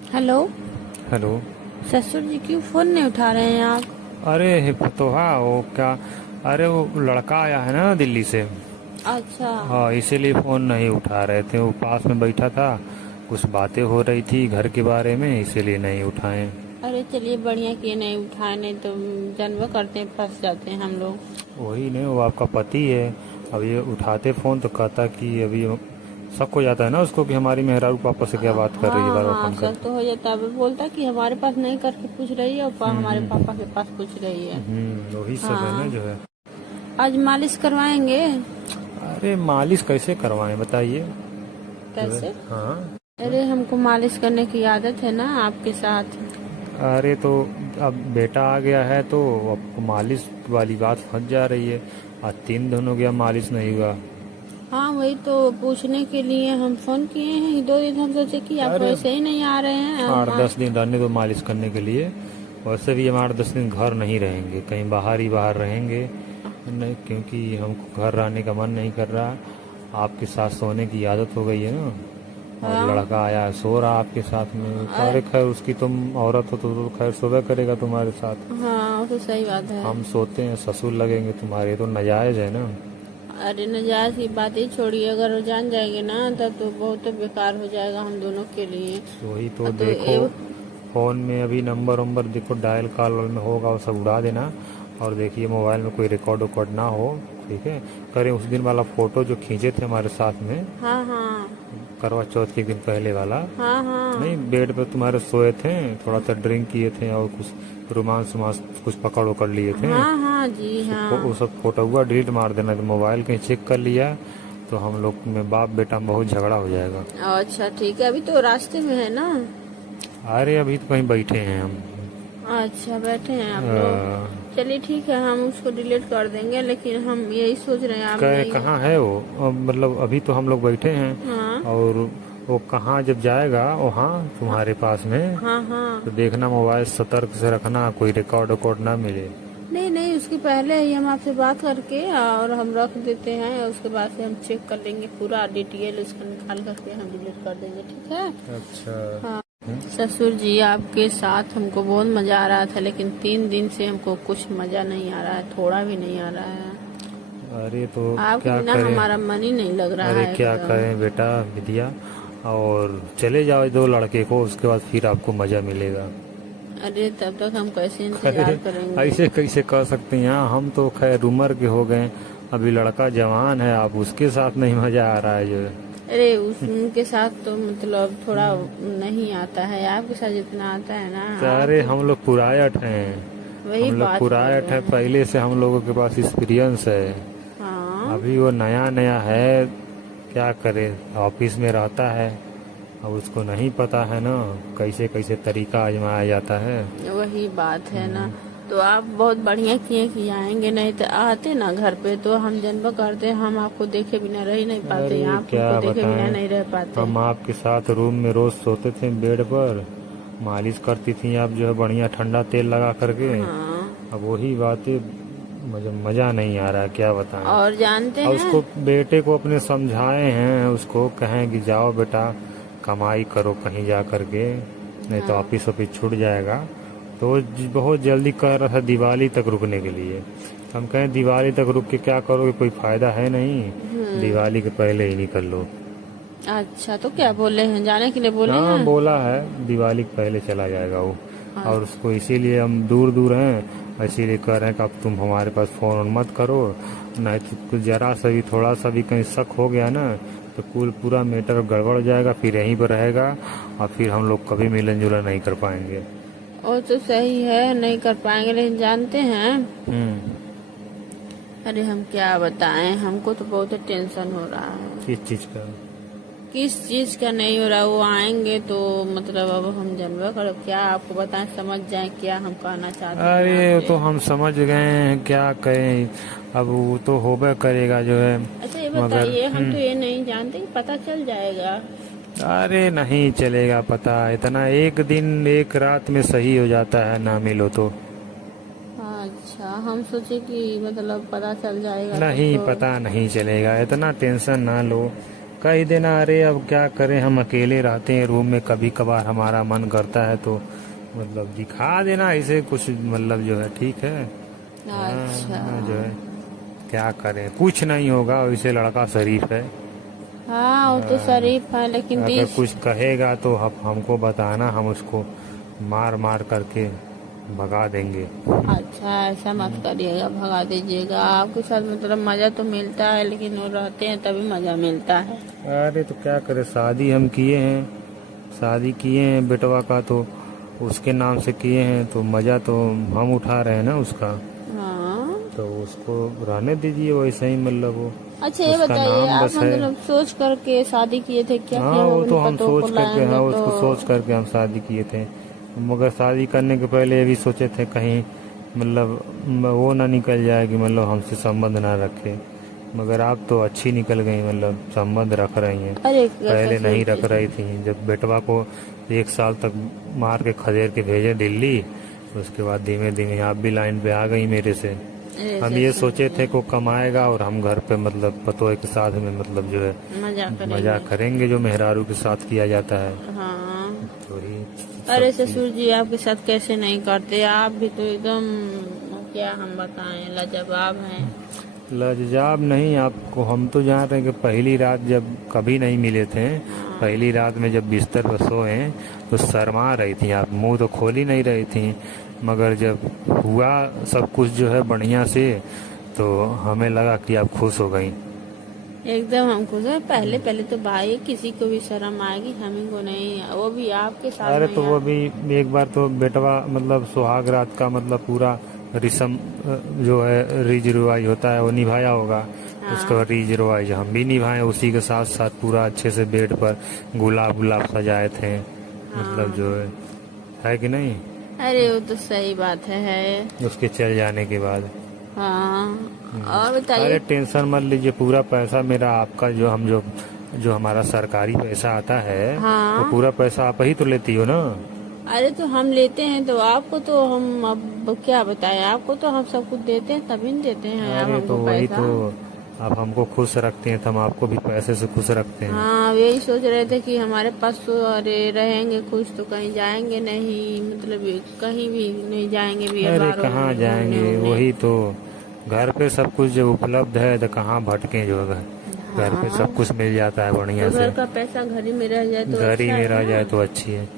Hello. Hello. ससुर जी क्यों phone नहीं उठा रहे हैं आप? अरे फतोहा वो क्या। अरे वो लड़का आया है ना दिल्ली से। अच्छा। हाँ, इसीलिए फ़ोन नहीं उठा रहे थे। वो पास में बैठा था, कुछ बातें हो रही थी घर के बारे में, इसीलिए नहीं उठाए। अरे चलिए बढ़िया किए नहीं उठाए, नहीं तो जानवर करते हैं फंस जाते हैं हम लोग। वही नहीं, वो आपका पति है। अब ये उठाते फ़ोन तो कहता कि अभी शक हो जाता है ना उसको कि हमारी मेहरारू पापा से क्या बात कर रही है हाँ बार बार हाँ, फ़ोन शक कर। तो हो जाता है। वो बोलता कि हमारे पास नहीं करके पूछ रही है और हमारे पापा के पास पूछ रही है। वही सब है ना हाँ। जो है। आज मालिश करवाएंगे? अरे मालिश कैसे करवाएं बताइए। जो है कैसे? हाँ। अरे हमको मालिश करने की आदत है ना आपके साथ। अरे तो अब बेटा आ गया है तो अब मालिश वाली बात फंस जा रही है। आज 3 दिन हो गया मालिश नहीं हुआ। हाँ वही तो पूछने के लिए हम फोन किए हैं। 2 दिन हम सोचे कि आप अरे वैसे ही नहीं आ रहे हैं। 8-10 दिन रहने दो मालिश करने के लिए। वैसे भी हम 8-10 दिन घर नहीं रहेंगे, कहीं बाहर ही बाहर रहेंगे। नहीं, क्योंकि हमको घर रहने का मन नहीं कर रहा। आपके साथ सोने की आदत हो गई है ना। और हाँ। लड़का आया है, सो रहा आपके साथ में। अरे खैर, उसकी तुम औरत हो तो खैर सोया करेगा तुम्हारे साथ। हाँ वो तो सही बात है। हम सोते हैं, ससुर लगेंगे तुम्हारे, तो नाजायज है ना। अरे नजायज की बात ही छोड़िए, अगर वो जान जाएंगे ना तब तो बहुत बेकार हो जाएगा हम दोनों के लिए। वही तो तो देखो, फोन में अभी नंबर वंबर देखो, डायल कॉल में होगा वो सब उड़ा देना। और देखिए मोबाइल में कोई रिकॉर्ड वकॉर्ड ना हो। ठीक है। करें उस दिन वाला फोटो जो खींचे थे हमारे साथ में, हाँ हाँ करवा चौथ के दिन पहले वाला। हाँ हाँ नहीं, बेड पे तुम्हारे सोए थे, थोड़ा सा ड्रिंक किए थे और कुछ रोमांस उमांस कुछ पकड़ उकड़ लिए थे। हाँ हाँ जी वो हाँ। सब फोटो हुआ डिलीट मार देना। तो मोबाइल कहीं चेक कर लिया तो हम लोग में बाप बेटा में बहुत झगड़ा हो जाएगा। अच्छा ठीक है, अभी तो रास्ते में है ना? अरे अभी तो कहीं बैठे हैं हम। अच्छा बैठे हैं आप अ, लोग। चलिए ठीक है, हम उसको डिलीट कर देंगे, लेकिन हम यही सोच रहे हैं आप नहीं। कहाँ है वो? मतलब अभी तो हम लोग बैठे हैं। हाँ और वो कहाँ जब जाएगा वहाँ तुम्हारे पास में, हाँ हाँ। तो देखना मोबाइल सतर्क से रखना, कोई रिकॉर्ड वकॉर्ड ना मिले। नहीं नहीं, उसके पहले ही हम आपसे बात करके और हम रख देते हैं। उसके बाद से हम चेक कर लेंगे पूरा डिटेल, उसका निकाल करके हम डिलीट कर देंगे। ठीक है। अच्छा। हाँ। ससुर जी आपके साथ हमको बहुत मजा आ रहा था, लेकिन 3 दिन से हमको कुछ मजा नहीं आ रहा है, थोड़ा भी नहीं आ रहा है। अरे तो आपके क्या बिना करें। हमारा मन ही नहीं लग रहा अरे है क्या एकदम। करें बेटा, विद्या। और चले जाओ दो लड़के को, उसके बाद फिर आपको मजा मिलेगा। अरे तब तक हम कैसे इंतजार अरे करेंगे? ऐसे कैसे कर सकते हैं यार, हम तो खैर उम्र के हो गए। अभी लड़का जवान है, आप उसके साथ नहीं मजा आ रहा है जो है। अरे उनके साथ तो मतलब थोड़ा नहीं आता है, आपके साथ जितना आता है ना तो आप। अरे हम लोग पुरायट हैं। वही हम लोग बात बोल पुरायट रहे हैं, हैं। पहले से हम लोगों के पास एक्सपीरियंस है। हाँ अभी वो नया नया है, क्या करे, ऑफिस में रहता है। अब उसको नहीं पता है ना कैसे कैसे तरीका आजमाया जाता है। वही बात है ना। तो आप बहुत बढ़िया किए कि आएंगे, नहीं तो आते ना घर पे तो हम जन्म करते, हम आपको देखे बिना रह ही नहीं पाते, अरे आप क्या हमको देखे बिना बताएं, नहीं रह पाते। हम आपके साथ रूम में रोज सोते थे बेड पर। मालिश करती थी आप जो है बढ़िया ठंडा तेल लगा करके। हाँ। अब वही बातें, मुझे मज़ा नहीं आ रहा है, क्या बताएं। और जानते और हैं। उसको बेटे को अपने समझाए हैं, उसको कहें कि जाओ बेटा कमाई करो कहीं जा करके, नहीं तो हाँ ऑफिस ऑफिस छूट जाएगा। तो वो बहुत जल्दी कह रहा था दिवाली तक रुकने के लिए। हम कहें दिवाली तक रुक के क्या करोगे, कोई फायदा है नहीं, दिवाली के पहले ही निकल लो। अच्छा तो क्या बोले हैं, जाने के लिए बोले हाँ हैं? बोला है, दिवाली के पहले चला जाएगा वो। हाँ। और उसको इसीलिए हम दूर दूर हैं, इसीलिए कह रहे हैं कि अब तुम हमारे पास फ़ोन मत करो। नहीं तो कुछ जरा सा भी थोड़ा सा भी कहीं शक हो गया ना तो पूरा मैटर गड़बड़ हो जाएगा, फिर यहीं पर रहेगा। और फिर हम लोग कभी मिलन जुलन नहीं कर पाएंगे। वो तो सही है, नहीं कर पाएंगे, लेकिन जानते हैं। हम्म। अरे हम क्या बताएं, हमको तो बहुत टेंशन हो रहा है। किस चीज़ का? किस चीज का नहीं हो रहा, वो आएंगे तो मतलब अब हम जानवर करो क्या आपको बताएं, समझ जाएं क्या हम कहना चाहते हैं अरे आपसे। तो हम समझ गए हैं, क्या कहें। अब वो तो होबे करेगा जो है। अच्छा ये मगर बताइए, हम तो ये नहीं जानते कि पता चल जाएगा? अरे नहीं चलेगा पता, इतना एक दिन एक रात में सही हो जाता है ना मिलो तो। अच्छा हम सोचे कि मतलब पता चल जाएगा तब नहीं तो। पता नहीं चलेगा, इतना टेंशन ना लो। कह देना, अरे अब क्या करें, हम अकेले रहते हैं रूम में, कभी कभार हमारा मन करता है तो मतलब दिखा देना ऐसे कुछ, मतलब जो है ठीक है। अच्छा। जो है क्या करें, कुछ नहीं होगा, वैसे लड़का शरीफ है। हाँ वो तो शरीफ है, लेकिन अगर कुछ कहेगा तो हमको बताना, हम उसको मार मार करके भगा देंगे। अच्छा ऐसा मत करिएगा, भगा दीजिएगा। आपके साथ मतलब मजा तो मिलता है, लेकिन वो रहते हैं तभी मजा मिलता है। अरे तो क्या करें, शादी हम किए हैं, शादी किए हैं बेटवा का, तो उसके नाम से किए हैं, तो मजा तो हम उठा रहे हैं ना उसका। हाँ। तो उसको रहने दीजिए वैसे ही, मतलब वो अच्छा ये उसका बताइए, नाम आप बस है। मतलब सोच करके शादी किए थे क्या, कि हाँ हम वो तो अपने हम पतों को सोच करके, लाएंगे हाँ तो? उसको सोच करके हम शादी किए थे। मगर शादी करने के पहले ये भी सोचे थे कहीं मतलब वो ना निकल जाए कि मतलब हमसे संबंध ना रखे। मगर आप तो अच्छी निकल गई, मतलब संबंध रख रही हैं। अरे पहले कैसे नहीं रख कैसे? रही थी, जब बेटवा को 1 साल तक मार के खदेड़ के भेजे दिल्ली, उसके बाद धीमे धीमे आप भी लाइन पे आ गई मेरे से। हम ऐसे ये सोचे थे समझे। को कमाएगा और हम घर पे मतलब पतों के साथ में मतलब जो है मजा मजा करेंगे। करेंगे, जो मेहरारू के साथ किया जाता है। हाँ। तो ही अरे सब चीज ससुर जी आपके साथ कैसे नहीं करते, आप भी तो एकदम क्या हम बताएं, लाजवाब हैं। लाजवाब नहीं, आपको हम तो जान रहे हैं कि पहली रात जब कभी नहीं मिले थे, हाँ। पहली रात में जब बिस्तर पर सोए तो शर्मा रही थी आप, मुंह तो खोल ही नहीं रही थी। मगर जब हुआ सब कुछ जो है बढ़िया से, तो हमें लगा कि आप खुश हो गई। एकदम हम खुश हैं। पहले पहले तो भाई किसी को भी शर्म आएगी, हमें को नहीं, वो भी आपके साथ अरे तो नहीं वो आ। भी एक बार तो बेटवा मतलब सुहाग रात का मतलब पूरा रिसम जो है रीज रिवाज होता है वो निभाया होगा। उसके हाँ। बाद रीज रिवाज हम भी निभाए, उसी के साथ साथ पूरा अच्छे से बेड पर गुलाब गुलाब सजाए थे, मतलब हाँ। जो है कि नहीं, अरे वो तो सही बात है। उसके चल जाने के बाद। हाँ। और अरे बताइए। टेंशन मत लीजिए, पूरा पैसा मेरा आपका, जो हम जो हमारा सरकारी पैसा आता है वो हाँ। पूरा पैसा आप ही तो लेती हो ना। अरे तो हम लेते हैं तो आपको तो हम अब क्या बताएं, आपको तो हम सब कुछ देते हैं तभी न देते हैं आप अरे तो हमको वही पैसा। तो, आप हमको खुश रखते हैं तो हम आपको भी पैसे से खुश रखते हैं। हाँ यही सोच रहे थे कि हमारे पास तो अरे रहेंगे खुश तो कहीं जाएंगे नहीं, मतलब कहीं भी नहीं जाएंगे भी अरे बाहर कहाँ घूमने जाएंगे, उमने। वही तो, घर पे सब कुछ जब उपलब्ध है तो कहाँ भटके, जो है घर पे हाँ सब कुछ मिल जाता है बढ़िया तो घर से। का पैसा घर ही में रह जाए तो घर ही अच्छा में है रह ना। जाए तो अच्छी है।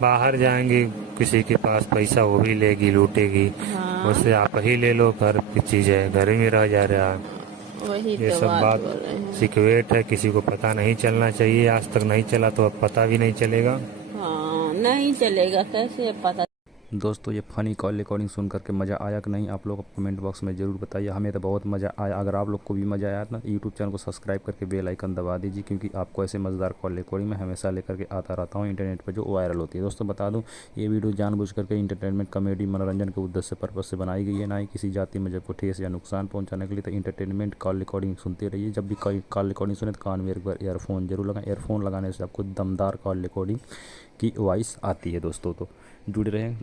बाहर जाएंगे किसी के पास पैसा, वो भी लेगी लूटेगी। हाँ उससे आप ही ले लो, घर की चीज है, घर ही में रह जा रहा है। वही ये तो सब बात बात बोल रहे हैं। सीक्रेट है, किसी को पता नहीं चलना चाहिए, आज तक नहीं चला तो अब पता भी नहीं चलेगा। हाँ नहीं चलेगा, कैसे पता। दोस्तों ये फ़नी कॉल रिकॉर्डिंग सुन करके मज़ा आया कि नहीं, आप लोग कमेंट बॉक्स में ज़रूर बताइए। हमें तो बहुत मज़ा आया। अगर आप लोग को भी मज़ा आया ना, यूट्यूब चैनल को सब्सक्राइब करके बेल आइकन दबा दीजिए, क्योंकि आपको ऐसे मज़ेदार कॉल रिकॉर्डिंग में हमेशा लेकर के आता रहता हूँ इंटरनेट पर जो वायरल होती है। दोस्तों बता दूँ, ये वीडियो जानबूझ करके इंटरटेनमेंट, कॉमेडी, मनोरंजन के उद्देश्य पर्पज़ से बनाई गई है, ना ही किसी जाति मजहब को ठेस या नुकसान पहुँचाने के लिए। तो इंटरटेनमेंट कॉल रिकॉर्डिंग सुनते रहिए। जब भी कॉल रिकॉर्डिंग सुने तो कान में एक बार ईयरफोन जरूर लगाएं। ईयरफोन लगाने से आपको दमदार कॉल रिकॉर्डिंग की वॉइस आती है। दोस्तों तो जुड़े रहें।